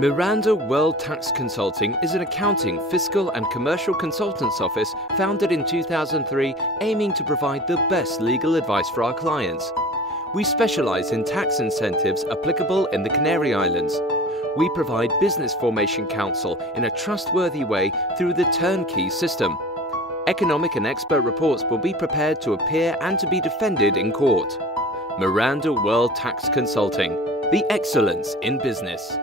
Miranda World Tax Consulting is an accounting, fiscal and commercial consultants office founded in 2003, aiming to provide the best legal advice for our clients. We specialize in tax incentives applicable in the Canary Islands. We provide business formation counsel in a trustworthy way through the turnkey system. Economic and expert reports will be prepared to appear and to be defended in court. Miranda World Tax Consulting, the excellence in business.